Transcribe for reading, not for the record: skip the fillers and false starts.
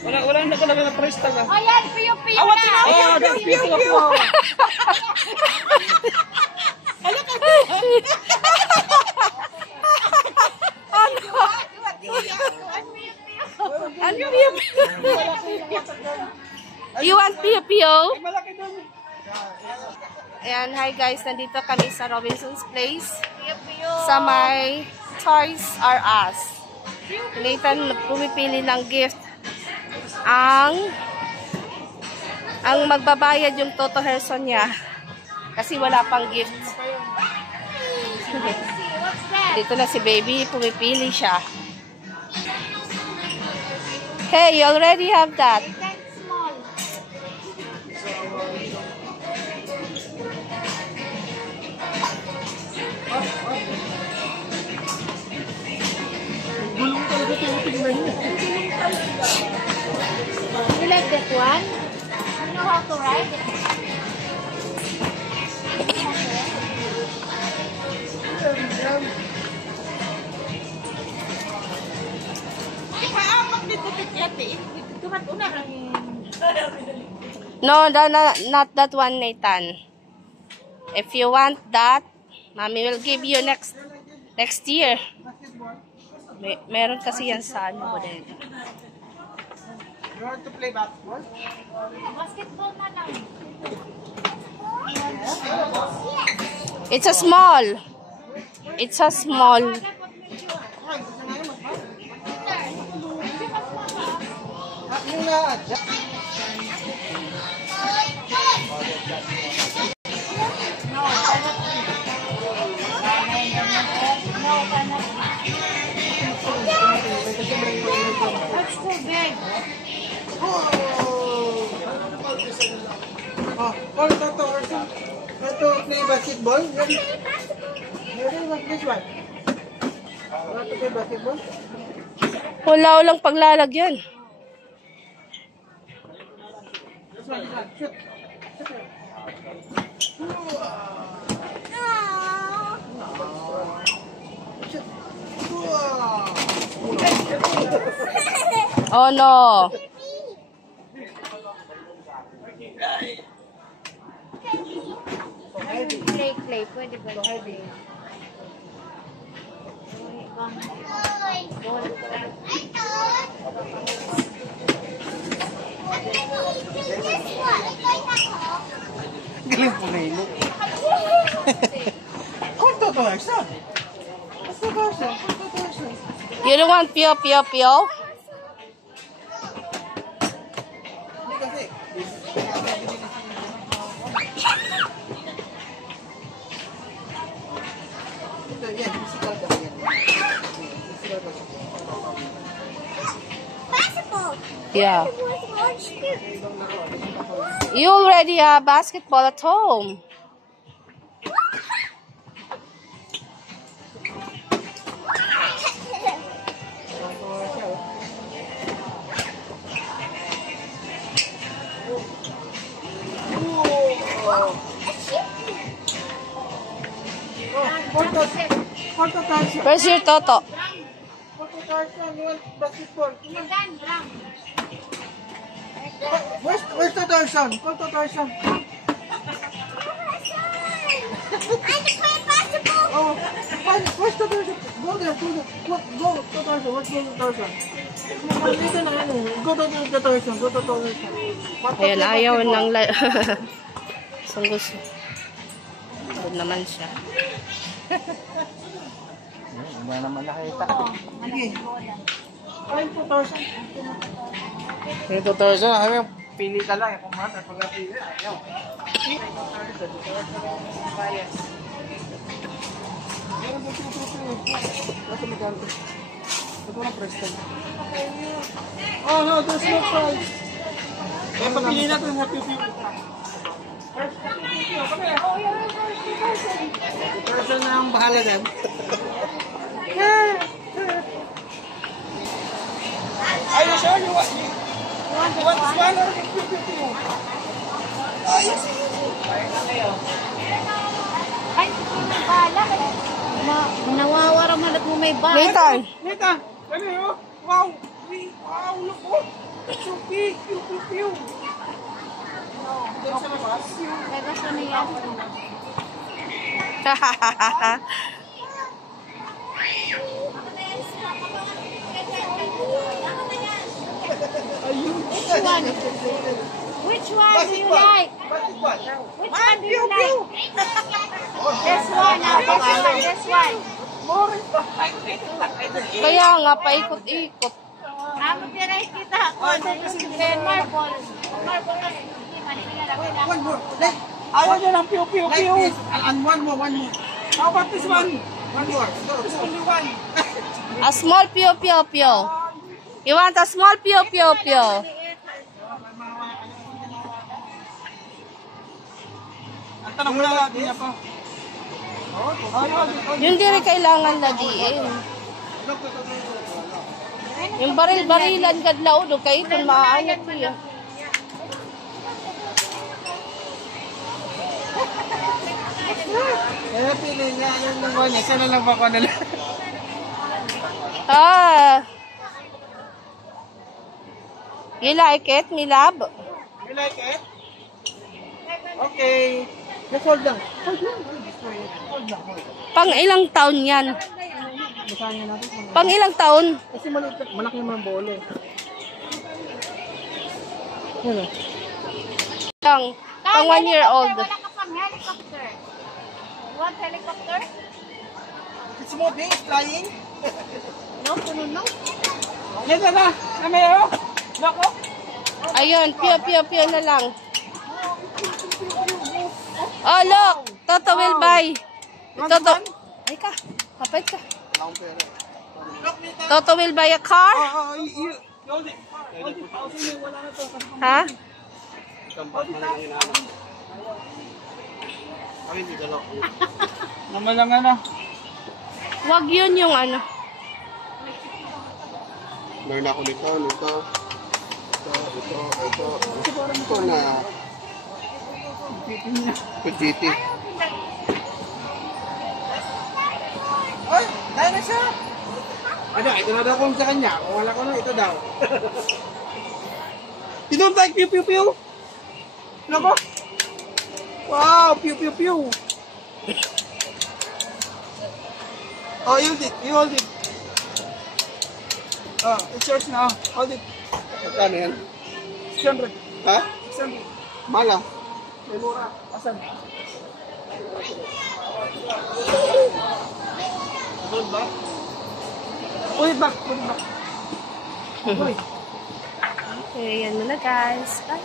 Wala na talaga na price tag. Ayan, piyo-piyo na. Piyo. Ala ka. Ano piyo? You want piyo? Ayan, hi guys. Nandito kami sa Robinson's Place. Sa may Toys R Us. Nathan pumipili ng gift. Ang magbabayad yung Toto Herson niya. Kasi wala pang gift. Dito na si baby. Pumipili siya. Hey, you already have that. Gulong talaga tingnan niya. You like that one? You know how to ride? No, not that one, Nathan. If you want that, Mommy will give you next year. Meron kasi yan sa ano bodega. You want to play basketball? Basketball na lang. It's a small. Yung na. That's too big. Oh, Toto, want to play basketball? You want this one? Want to play basketball? Walang paglalagyan. This one, shoot. Oh no. Play. Pwede ba? Galing po na ilo. Kung Toto Herson? You don't want piyo? Hindi kasi. Ito, yan. Physical ka yan. Basketball. Yeah. You already have basketball at home. Where's your Toto? Where's Toto Herson? Call Toto Herson. Oh, where's Toto Herson? Go there. Go, Toto Herson. What's Toto Herson? Go Toto Herson. Ayan, ayaw ng gusto. Good naman siya. Hindi naman nakita. Sige. Ay, Toto Herson. Yung Toto Herson, kami pili ka lang. Kung mahal, pag-pili, ayaw. Oh no, there's no price. Kaya papili na ito yung Happy Few. Person na ang bahala din. Are you sure you want this one or Happy Few? Oh, yes. Ay, may bala. Nawawara man at mo may bala. Nathan! Nita, ano yun? Wow! Wow, look po. So big. Pew, pew, pew. Diyan sa labas. Kaya gusto niya. Ayun. Which one do you like? Which one do you like? This one, this one. Kaya nga, paikot-ikot. Amo tiray kita ko then marble. Marble kasi hindi man nila. One more. Ayaw niya ng pew, pew, pew. And one more. How about this one? One more. There's only one. A small pio-pio-pio. You want a small pio-pio-pio? Ang tanong mo na niya pa. Yung di rin kailangan ladiin. Yung baril-barilan kadlaw do kay itong maaangat siya. Kaya pili niya yung linggo niya. Sana lang ba ko na lang? You like it, my love? You like it? Okay. Just hold lang. Hold lang. Pang ilang taon yan? Basahin niya natin. Pang ilang taon? Kasi malaki naman ang bola eh. Ano? Pang 1 year old. Wala ka pang helicopter. Want helicopter? It's more days flying. No, no. Yan na. Namero. Nako. Ayun, pio-pio-pio na lang. Oh, look! Toto will buy. Toto. Ay ka, kapit ka. Toto will buy a car? You hold it. Wala na to. Ha? Naman lang ano. Wag yun yung ano. Meron ako nito. Ito na. Pagtiti. Ay, dahil na siya. Ano, ito na daw kung sa kanya. Kung wala ko na, ito daw. You don't like pew pew pew? Nako. Wow, pew pew pew. Oh, you hold it. Oh, it's yours now. Hold it. Magkano yan? 600. Ha? 600. Mala. May mura. Asan? Hold back. Uy, back. Uy. Okay, yan muna guys. Bye.